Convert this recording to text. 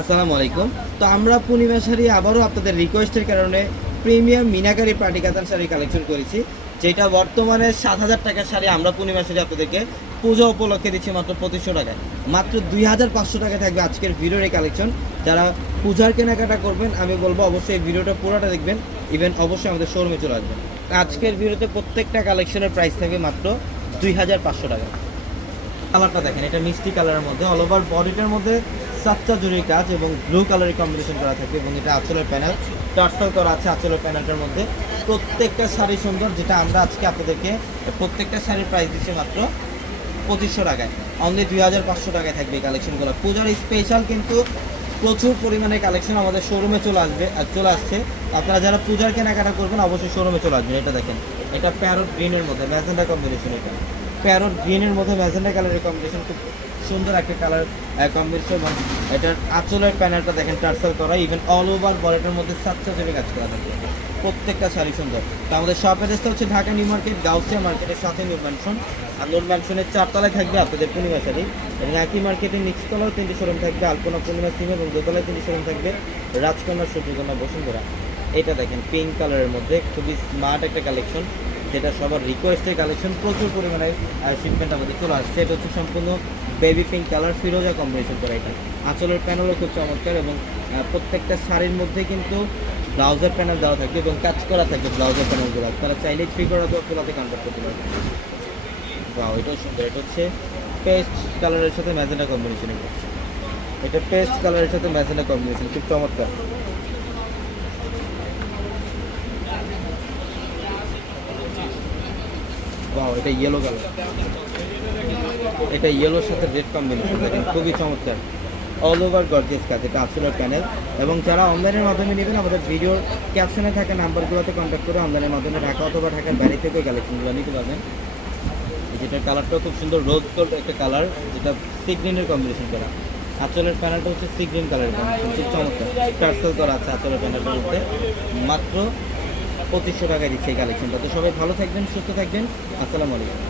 আসসালামু আলাইকুম। তো আমরা পূর্ণিমা শাড়ি আবারও আপনাদের রিকোয়েস্টের কারণে প্রিমিয়াম মিনাকারি পার্টি কাতান শাড়ি কালেকশন করেছি, যেটা বর্তমানে ৭,০০০ টাকার শাড়ি আমরা পূর্ণিমা শাড়ি আপনাদেরকে পুজো উপলক্ষে দিচ্ছি মাত্র ২৫০০ টাকায়। মাত্র ২৫০০ টাকায় থাকবে আজকের ভিডিওর এই কালেকশন। যারা পূজার কেনাকাটা করবেন আমি বলবো অবশ্যই এই ভিডিওটা পুরোটা দেখবেন, ইভেন অবশ্যই আমাদের শোরুমে চলে আসবেন। আজকের ভিডিওতে প্রত্যেকটা কালেকশনের প্রাইস থাকবে মাত্র ২৫০০ টাকা। কালারটা দেখেন, এটা মিষ্টি কালারের মধ্যে অল ওভার বডিটার মধ্যে সাতটা জরির কাজ এবং ব্লু কালারের কম্বিনেশন করা থাকবে এবং এটা আঁচলের প্যানেল টার্সাল করা আছে আঁচলের প্যানেলটার মধ্যে। প্রত্যেকটা শাড়ি সুন্দর, যেটা আমরা আজকে আপনাদেরকে প্রত্যেকটা শাড়ির প্রাইস দিচ্ছি মাত্র ২৫০০ টাকায়। অনলি ২৫০০ টাকায় থাকবে এই কালেকশনগুলো। পূজার স্পেশাল কিন্তু প্রচুর পরিমাণে কালেকশন আমাদের শোরুমে চলে আসছে। আপনারা যারা পূজার কেনাকাটা করবেন অবশ্যই শোরুমে চলে আসবেন। এটা দেখেন, এটা প্যারট গ্রিনের মধ্যে ম্যাজেন্ডা কম্বিনেশন। এটা প্যারট গ্রিনের মধ্যে ম্যাজেন্ডা কালারের কম্বিনেশন, খুব সুন্দর একটা কালার কম্বিনেশন। এবং এটার আঁচলের প্যানেলটা দেখেন টার্সাল করা, ইভেন অল ওভার বডিটার মধ্যে সাতটা জমি কাজ করা থাকে। প্রত্যেকটা শাড়ি সুন্দর। তো আমাদের শপ অ্যাড্রেসটা হচ্ছে ঢাকা নিউ মার্কেট, গাউসিয়া মার্কেটের সাথে নূর ম্যানশন। আর নূর ম্যানশনের ৪ তলায় থাকবে আপনাদের পূর্ণিমা শাড়ি, এবং একই মার্কেটের নিচতলাও 3টি শোরুম থাকবে, আলপনা পূর্ণিমা সিম, এবং দোতলায় 3টি শোরুম থাকবে, রাজকন্যা সূর্যকন্যা বসুন্ধরা। এটা দেখেন পিঙ্ক কালারের মধ্যে খুবই স্মার্ট একটা কালেকশন, যেটা সবার রিকোয়েস্টের কালেকশন। প্রচুর পরিমাণে শিপমেন্ট আমাদের চলে আসছে। এটা হচ্ছে সম্পূর্ণ বেবি পিঙ্ক কালার ফিরোজা কম্বিনেশন করা। এটা আঁচলের প্যানেলও খুব চমৎকার, এবং প্রত্যেকটা শাড়ির মধ্যে কিন্তু ব্লাউজের প্যানেল দেওয়া থাকবে এবং কাজ করা থাকবে ব্লাউজের প্যানেলগুলো। আপনারা চাইলে থ্রি করা তো ফুলাতে কনভার্ট করতে পারবেন। বাহ, এটাও সুন্দর। এটা হচ্ছে পেস্ট কালারের সাথে ম্যাজেন্ডা কম্বিনেশন। এটা পেস্ট কালারের সাথে ম্যাজেন্ডা কম্বিনেশন, খুব চমৎকার। বাহ, এটা ইয়েলো কালার। এটা ইয়েলোর সাথে রেড কম্বিনেশন দেখেন, খুবই চমৎকার। অল ওভার গর্জিয়াস কাজ। এটা আঁচলের প্যানেল। এবং যারা অনলাইনের মাধ্যমে নেবেন আমাদের ভিডিওর ক্যাপশনে থাকা নাম্বারগুলোতে কন্ট্যাক্ট করে অনলাইনের মাধ্যমে ঢাকা অথবা ঢাকার বাইরে থেকে কালেকশনগুলো নিতে পারবেন। যেটার কালারটাও খুব সুন্দর, রোজ গোল্ড একটা কালার, যেটা সি গ্রিনের কম্বিনেশন করা। আঁচলের প্যানেলটা হচ্ছে সি গ্রিন কালারের কম্বিনেশন, খুব চমৎকার। টার্সেল করা আছে আঁচলের প্যানেলটার মধ্যে। মাত্র ২৫০০ টাকায় দিচ্ছে এই কালেকশনটা। তো সবাই ভালো থাকবেন, সুস্থ থাকবেন। আসসালামু আলাইকুম।